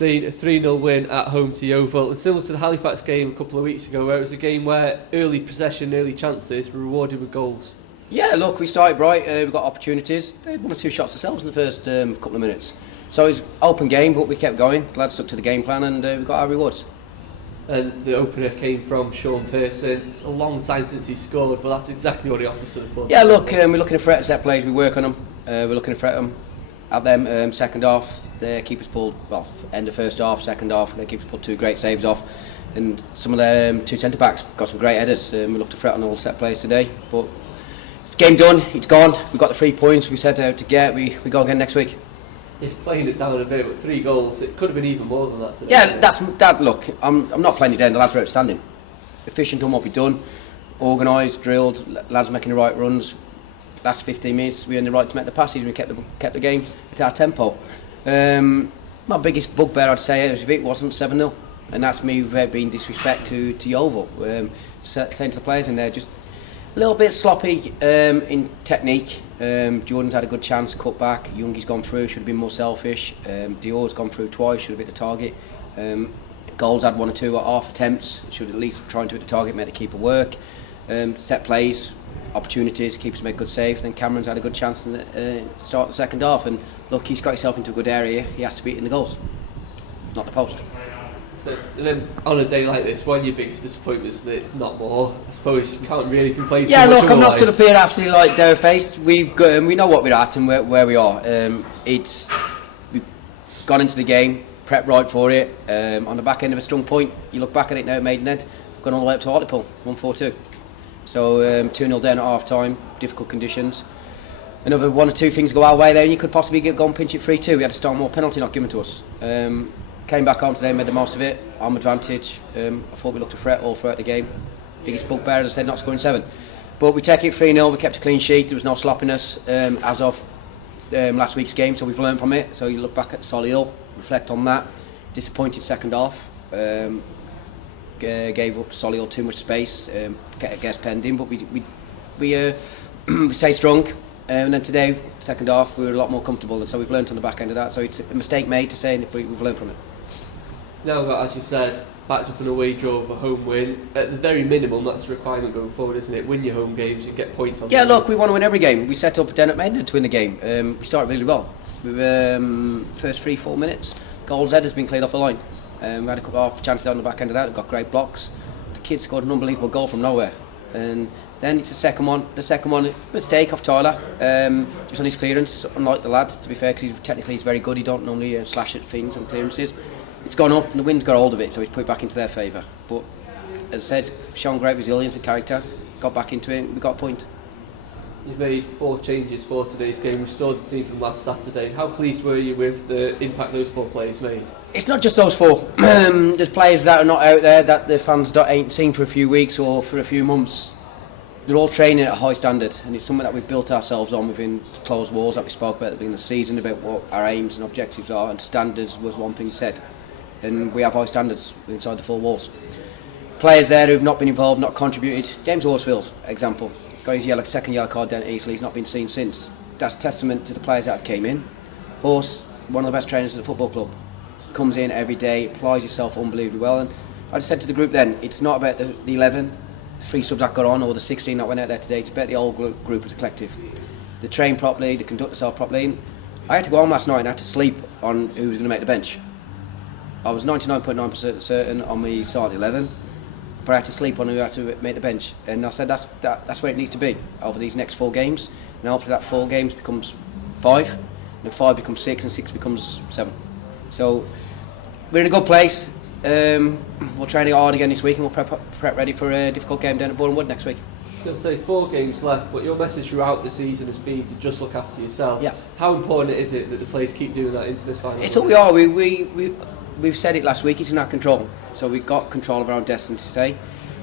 Dean, a 3-0 win at home to Yeovil, and similar to the Halifax game a couple of weeks ago, where it was a game where early possession, early chances were rewarded with goals. Yeah, look, we started bright, we got opportunities. They had 1 or 2 shots themselves in the first couple of minutes. So it was an open game, but we kept going. The lads stuck to the game plan, and we got our rewards. And the opener came from Sean Pearson. It's a long time since he scored, but that's exactly what he offers to the club. Yeah, look, we're looking to threat set plays, we work on them. We're looking to threat them at them. Second half, their keepers pulled, well, end of first half, second half, their keepers pulled 2 great saves off. And some of their 2 centre-backs got some great headers. We look to threat on all set plays today. But it's game done, it's gone. We've got the 3 points we set out to get. We go again next week. You're playing it down a bit with 3 goals. It could have been even more than that today. Yeah, look, I'm not playing it down. The lads are outstanding. Efficient on what we've done. Organised, drilled, lads making the right runs. Last 15 minutes, we earned the right to make the passes. We kept the game at our tempo. My biggest bugbear, I'd say, is if it wasn't 7-0. And that's me being disrespect to Yeovil. Saying to the players in there, just a little bit sloppy in technique. Jordan's had a good chance, cut back. Youngie's gone through, should have been more selfish. Dior's gone through twice, should have hit the target. Goals had 1 or 2 half attempts, should at least try to hit the target, make the keeper work. Set plays, opportunities, keepers make good saves. Then Cameron's had a good chance in the start of the second half, and look, he's got himself into a good area. He has to be hitting the goals, not the post. So then, on a day like this, one of your biggest disappointments that it's not more. I suppose you can't really complain too much. Yeah, look, I'm not stood otherwise. up here absolutely like dough-faced. We know what we're at and where we are. We've gone into the game, prepped right for it. On the back end of a strong point, you look back at it now at Maidenhead, we've gone all the way up to Hartlepool, 1-4-2. So 2-0 down at half time, difficult conditions. Another 1 or 2 things go our way there, and you could possibly go and pinch it 3-2. We had a Stonewall penalty not given to us. Came back home today, made the most of it. Home advantage. I thought we looked a threat all throughout the game. Biggest bugbear, as I said, not scoring 7. But we take it 3-0. We kept a clean sheet. There was no sloppiness as of last week's game, so we've learned from it. So you look back at Solihull, reflect on that. Disappointed second half. Gave up Solihull too much space. Gets penned in, but we stayed strong. And then today, second half, we were a lot more comfortable, and so we've learned on the back end of that. So it's a mistake made to say, but we've learned from it. Now that, as you said, backed up an away draw of a home win, at the very minimum, that's the requirement going forward, isn't it? Win your home games and get points on them. Yeah, look, we want to win every game. We set up down at Maidenhead to win the game. We started really well. We first 3-4 minutes, goals head has been cleared off the line. We had a couple of chances on the back end of that. We got great blocks. The kids scored an unbelievable goal from nowhere. And then it's the second one, mistake off Tyler, just on his clearance, unlike the lad, to be fair, because technically he's very good. He don't normally slash at things on clearances. It's gone up and the wind's got hold of it, so he's put it back into their favour. But as I said, shown great resilience and character, got back into it, we got a point. You've made 4 changes for today's game, restored the team from last Saturday. How pleased were you with the impact those 4 players made? It's not just those 4. There's players that are not out there that the fans ain't seen for a few weeks or for a few months. They're all training at a high standard, and it's something that we've built ourselves on within closed walls that we spoke about at the beginning of the season, about what our aims and objectives are, and standards was one thing said. And we have high standards inside the 4 walls. Players there who've not been involved, not contributed. James Horsfield's example. Got his second yellow card down easily, he's not been seen since. That's testament to the players that have came in. Horse, one of the best trainers at the football club. Comes in every day, applies himself unbelievably well. And I just said to the group then, it's not about the 11, 3 subs that got on, or the 16 that went out there today. It's about the whole group as a collective. They train properly, they conduct themselves properly. And I had to go home last night and I had to sleep on who was going to make the bench. I was 99.9% certain on my starting 11, but I had to sleep on who had to make the bench. And I said that's where it needs to be over these next 4 games. And hopefully that 4 games becomes 5, and then 5 becomes 6, and 6 becomes 7. So we're in a good place. We'll train it hard again this week, and we'll prep ready for a difficult game down at Boreham Wood next week. I was going to say 4 games left, but your message throughout the season has been to just look after yourself. Yeah. How important is it that the players keep doing that into this final? It's what we are. We've said it last week, it's in our control. So we've got control of our own destiny to say.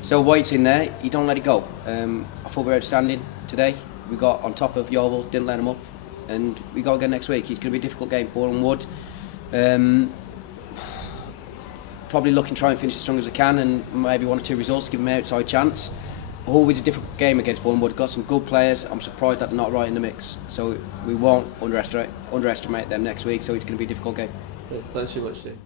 So while it's in there, you don't let it go. I thought we were outstanding today. We got on top of Yeovil, didn't let them up. And we go again next week. It's going to be a difficult game, Boreham Wood. Probably looking to try and finish as strong as I can, and maybe 1 or 2 results, give them an outside chance. Always a difficult game against Boreham Wood. Got some good players. I'm surprised that they're not right in the mix. So we won't underestimate them next week. So it's going to be a difficult game. Yeah, thanks very much, Steve.